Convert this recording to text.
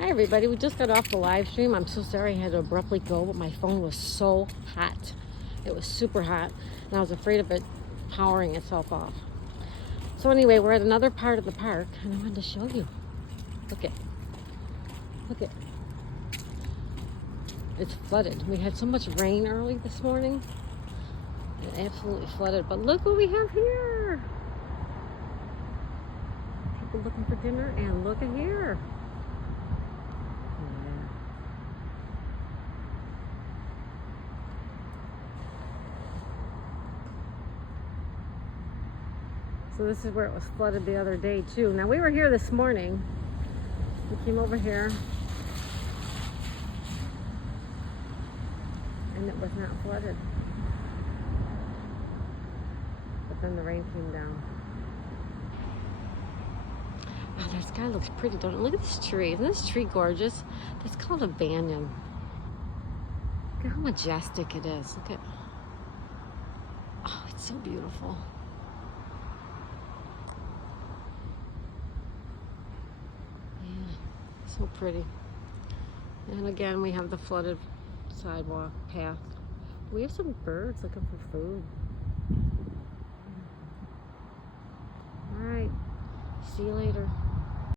Hi everybody, we just got off the live stream. I'm so sorry I had to abruptly go, but my phone was so hot. It was super hot, and I was afraid of it powering itself off. So anyway, we're at another part of the park, and I wanted to show you. Look it. Look it. It's flooded. We had so much rain early this morning. It absolutely flooded, but look what we have here. People looking for dinner, and look at here. So this is where it was flooded the other day too. Now we were here this morning. We came over here and it was not flooded. But then the rain came down. Oh, that sky looks pretty, don't it? Look at this tree. Isn't this tree gorgeous? That's called a banyan. Look at how majestic it is. Look at, oh, it's so beautiful. So pretty. And again, we have the flooded sidewalk path. We have some birds looking for food. All right. See you later.